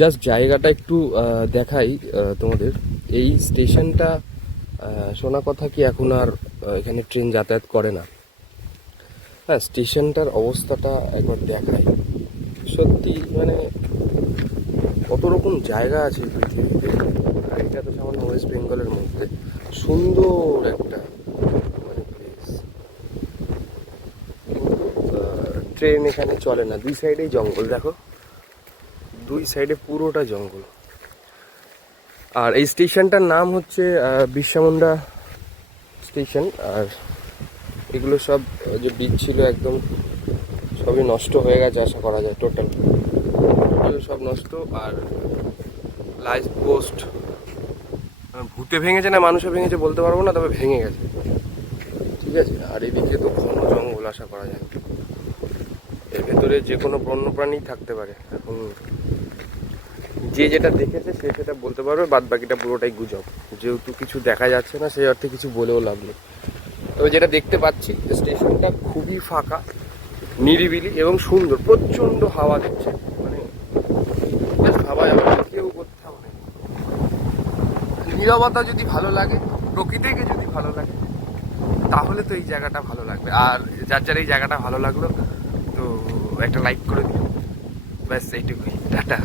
Just জায়গাটা একটু দেখাই তোমাদের। এই স্টেশনটা শোনা কথা কি এখন আর এখানে ট্রেন যাতায়াত করে না। হ্যাঁ, স্টেশনটার অবস্থাটা একবার দেখাই। সত্যি মানে কত রকম জায়গা আছে পৃথিবীতে, আর এটা তো সামান্য ওয়েস্ট বেঙ্গলের মধ্যে সুন্দর একটা মানে প্লেস। ট্রেন এখানে চলে না, দুই সাইডেই জঙ্গল, দেখো দুই সাইডে পুরোটা জঙ্গল। আর এই স্টেশনটার নাম হচ্ছে বিরসামুন্ডা স্টেশন। আর এগুলো সব যে ব্রিজ ছিল একদম সবই নষ্ট হয়ে গেছে আশা করা যায়, টোটাল সব নষ্ট। আর লাইট পোস্ট ভূতে ভেঙেছে না মানুষে ভেঙেছে বলতে পারবো না, তবে ভেঙে গেছে, ঠিক আছে। আর এদিকে তো ঘন জঙ্গল আশা করা যায়, এর ভেতরে যে কোনো বন্যপ্রাণী থাকতে পারে। এখন যে যেটা দেখেছে সে সেটা বলতে পারবে, বাদ বাকিটা পুরোটাই গুজব, যেহেতু কিছু দেখা যাচ্ছে না সেই অর্থে কিছু বলেও লাভ নেই। তবে যেটা দেখতে পাচ্ছি স্টেশনটা খুবই ফাঁকা, নিরিবিলি এবং সুন্দর, প্রচণ্ড হাওয়া দিচ্ছে, মানে হাওয়া যাবে কেউ কোথাও নেই। নীরবতা যদি ভালো লাগে, প্রকৃতিকে যদি ভালো লাগে, তাহলে তো এই জায়গাটা ভালো লাগবে। আর যার যার এই জায়গাটা ভালো লাগলো তো একটা লাইক করে দিও, ব্যাস এইটুকুই, টাটা।